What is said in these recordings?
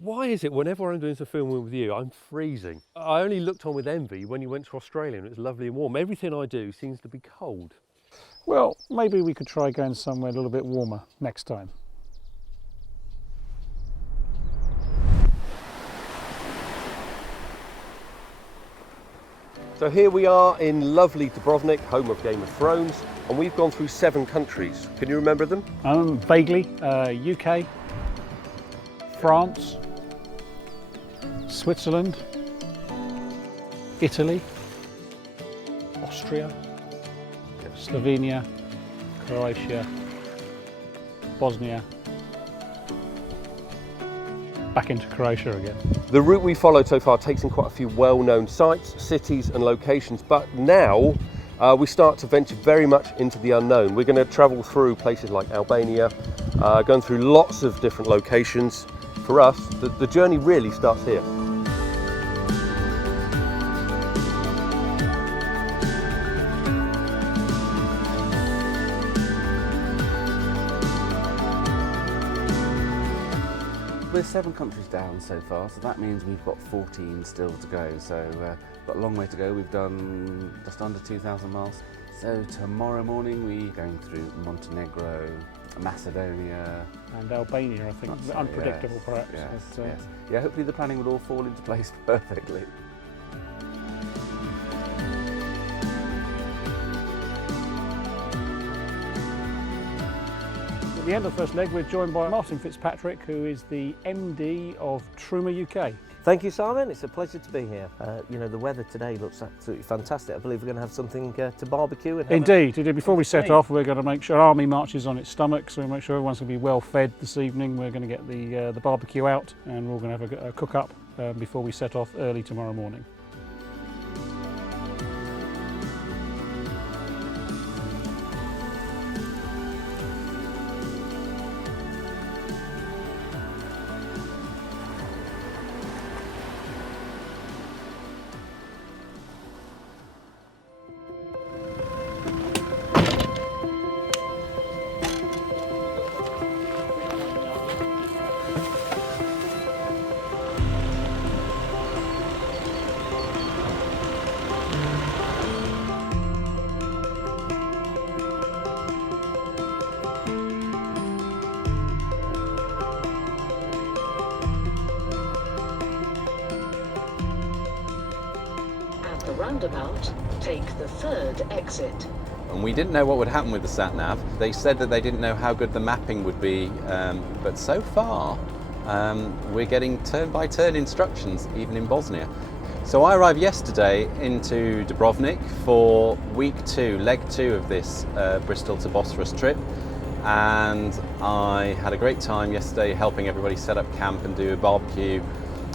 Why is it whenever I'm doing some filming with you, I'm freezing? I only looked on with envy when you went to Australia and it was lovely and warm. Everything I do seems to be cold. Well, maybe we could try going somewhere a little bit warmer next time. So here we are in lovely Dubrovnik, home of Game of Thrones, and we've gone through 7 countries. Can you remember them? Vaguely. UK, France, Switzerland, Italy, Austria, Slovenia, Croatia, Bosnia, back into Croatia again. The route we followed so far takes in quite a few well-known sites, cities and locations, but now we start to venture very much into the unknown. We're going to travel through places like Albania, going through lots of different locations. For us, the journey really starts here. We're 7 countries down so far, so that means we've got 14 still to go. So we've got a long way to go. We've done just under 2,000 miles. So tomorrow morning we're going through Montenegro, Macedonia. And Albania, I think. That's Unpredictable, yes, perhaps. Yes, but, yes. Yeah, hopefully the planning will all fall into place perfectly. At the end of the first leg, we're joined by Martin Fitzpatrick, who is the MD of 𝗚𝗲𝘁 UK. Thank you, Simon. It's a pleasure to be here. You know, the weather today looks absolutely fantastic. I believe we're going to have something to barbecue. And Indeed. Before we set off, we're going to make sure Army marches on its stomach, so we make sure everyone's going to be well fed this evening. We're going to get the barbecue out, and we're going to have a cook up before we set off early tomorrow morning. Roundabout, take the 3rd exit. And we didn't know what would happen with the sat-nav. They said that they didn't know how good the mapping would be, but so far we're getting turn-by-turn instructions, even in Bosnia. So I arrived yesterday into Dubrovnik for week 2, leg 2 of this Bristol to Bosphorus trip, and I had a great time yesterday helping everybody set up camp and do a barbecue.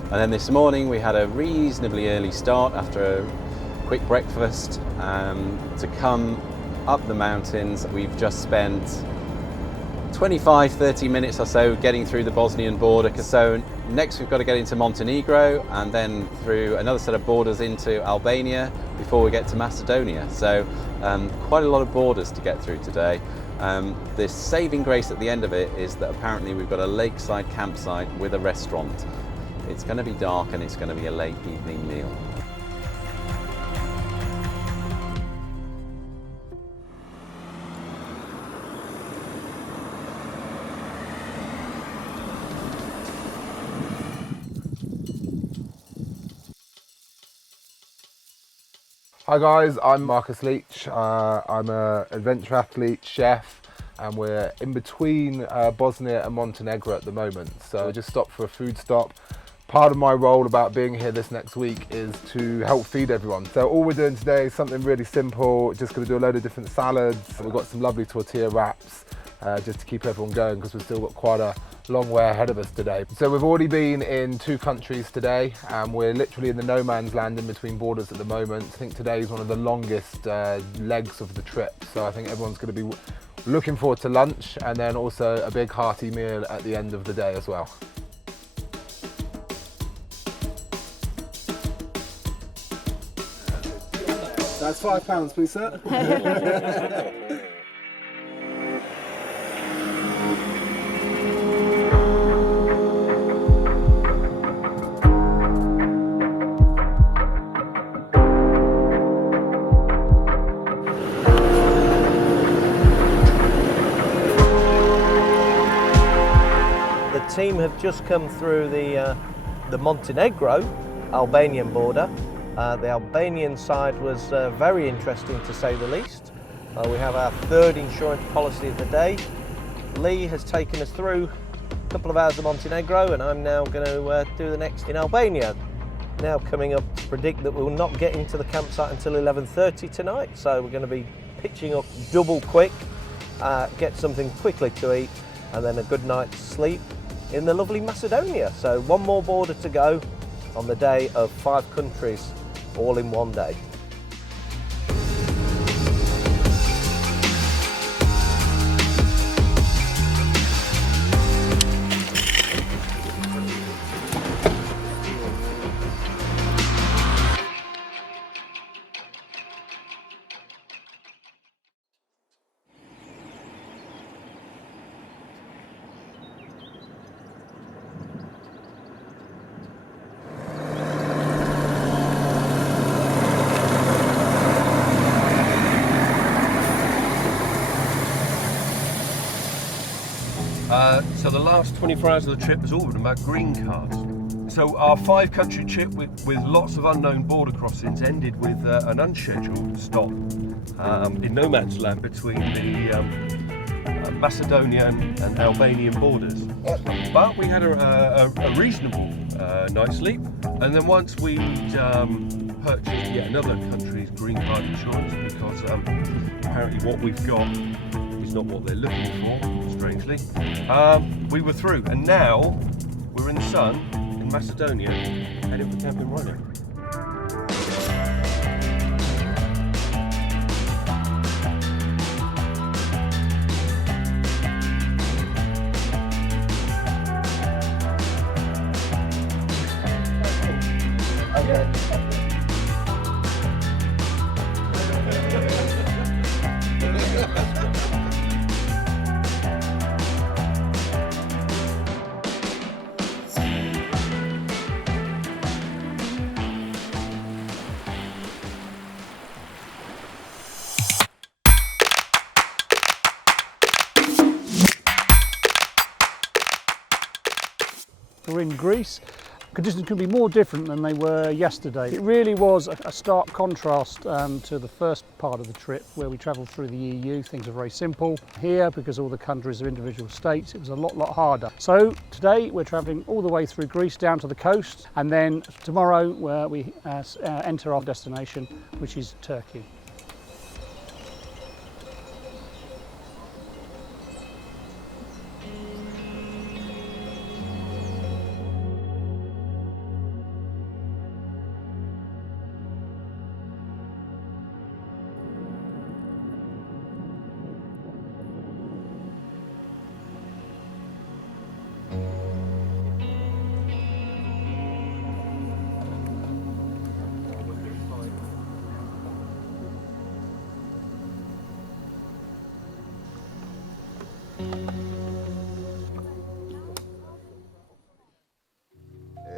And then this morning we had a reasonably early start after a quick breakfast to come up the mountains. We've just spent 25-30 minutes or so getting through the Bosnian border. So next we've got to get into Montenegro and then through another set of borders into Albania before we get to Macedonia. So quite a lot of borders to get through today. The saving grace at the end of it is that apparently we've got a lakeside campsite with a restaurant. It's going to be dark and it's going to be a late evening meal. Hi guys, I'm Marcus Leach. I'm an adventure athlete, chef, and we're in between Bosnia and Montenegro at the moment. So we just stopped for a food stop. Part of my role about being here this next week is to help feed everyone. So all we're doing today is something really simple. Just going to do a load of different salads. We've got some lovely tortilla wraps just to keep everyone going because we've still got quite a long way ahead of us today. So we've already been in 2 countries today and we're literally in the no man's land in between borders at the moment. I think today is one of the longest legs of the trip. So I think everyone's going to be looking forward to lunch and then also a big hearty meal at the end of the day as well. That's £5, please, sir. team have just come through the Montenegro-Albanian border. The Albanian side was very interesting, to say the least. We have our third insurance policy of the day. Lee has taken us through a couple of hours of Montenegro, and I'm now going to do the next in Albania. Now coming up to predict that we'll not get into the campsite until 11:30 tonight, so we're going to be pitching up double quick, get something quickly to eat, and then a good night's sleep in the lovely Macedonia. So one more border to go on the day of 5 countries, all in one day. So the last 24 hours of the trip has all been about green cards. So our 5-country trip with lots of unknown border crossings ended with an unscheduled stop in no man's land between the Macedonia and Albanian borders. But we had a reasonable night's sleep, and then once we'd purchased yet another country's green card insurance, because apparently what we've got is not what they're looking for, strangely, we were through, and now we're in the sun in Macedonia, heading for Camp Running. We're in Greece. Conditions could be more different than they were yesterday. It really was a stark contrast to the first part of the trip, where we travelled through the EU. Things are very simple. Here, because all the countries are individual states, it was a lot harder. So today we're travelling all the way through Greece down to the coast, and then tomorrow we enter our destination, which is Turkey.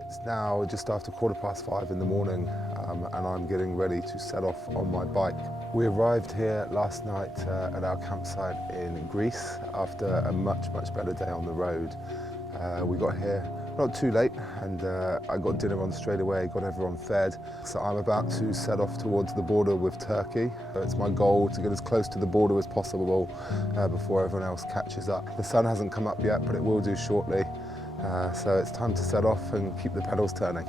It's now just after 5:15 in the morning, and I'm getting ready to set off on my bike. We arrived here last night at our campsite in Greece after a much better day on the road. We got here not too late, and I got dinner on straight away, got everyone fed. So I'm about to set off towards the border with Turkey. It's my goal to get as close to the border as possible before everyone else catches up. The sun hasn't come up yet, but it will do shortly. So it's time to set off and keep the pedals turning.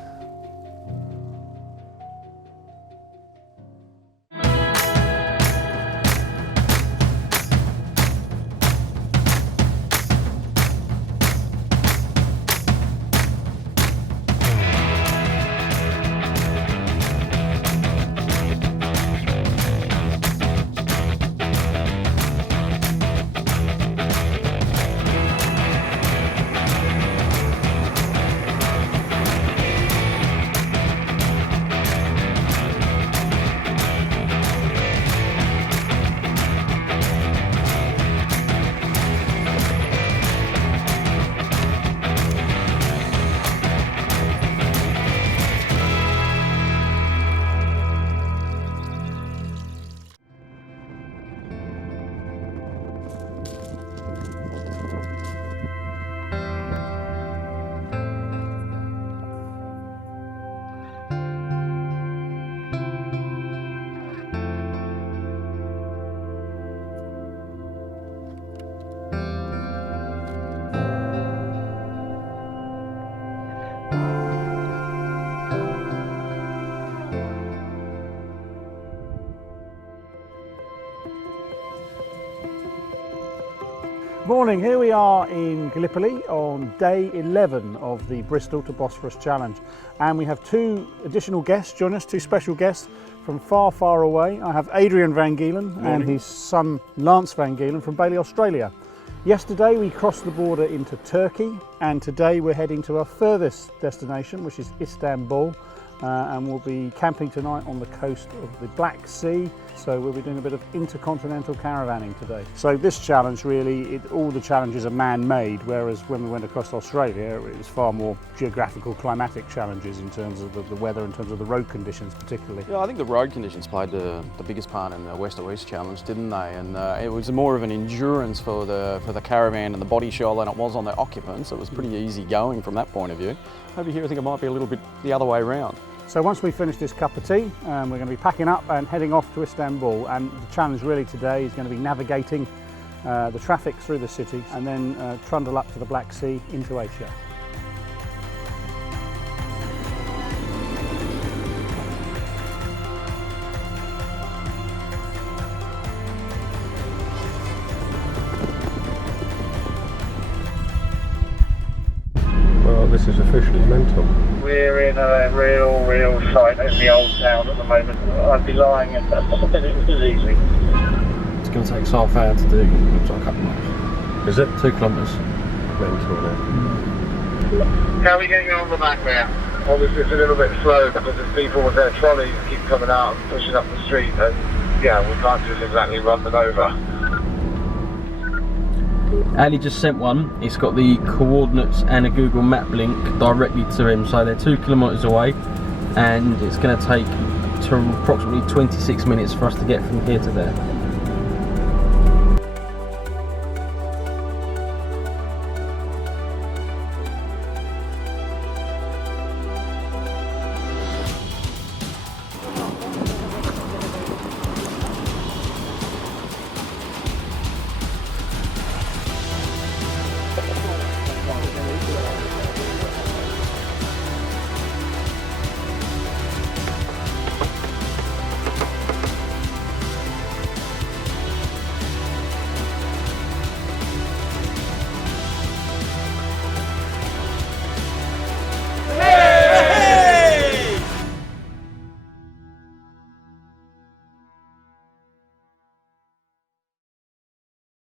Morning, here we are in Gallipoli on day 11 of the Bristol to Bosphorus Challenge, and we have two additional guests join us, two special guests from far, far away. I have Adrian van Gielen and his son Lance van Gielen from Bailey, Australia. Yesterday we crossed the border into Turkey, and today we're heading to our furthest destination, which is Istanbul, and we'll be camping tonight on the coast of the Black Sea. So we'll be doing a bit of intercontinental caravanning today. So this challenge really, all the challenges are man-made, whereas when we went across Australia, it was far more geographical, climatic challenges in terms of the weather, in terms of the road conditions particularly. Yeah, I think the road conditions played the biggest part in the West to East challenge, didn't they? And it was more of an endurance for the caravan and the body shell than it was on the occupants. It was pretty easy going from that point of view. Over here I think it might be a little bit the other way around. So once we finish this cup of tea, we're going to be packing up and heading off to Istanbul, and the challenge really today is going to be navigating the traffic through the city and then trundle up to the Black Sea into Asia. Well, this is officially mental. We're in a real site in the old town at the moment. I'd be lying if I said it was easy. It's going to take us half an hour to do. It's like a couple of miles. Is it? 2 kilometres. Mental now. How are we getting on the back now? Obviously it's a little bit slow because the people with their trolleys keep coming out and pushing up the street, and yeah, we can't just exactly run them over. Ali just sent one. It's got the coordinates and a Google map link directly to him, so they're 2 kilometres away, and it's going to take approximately 26 minutes for us to get from here to there.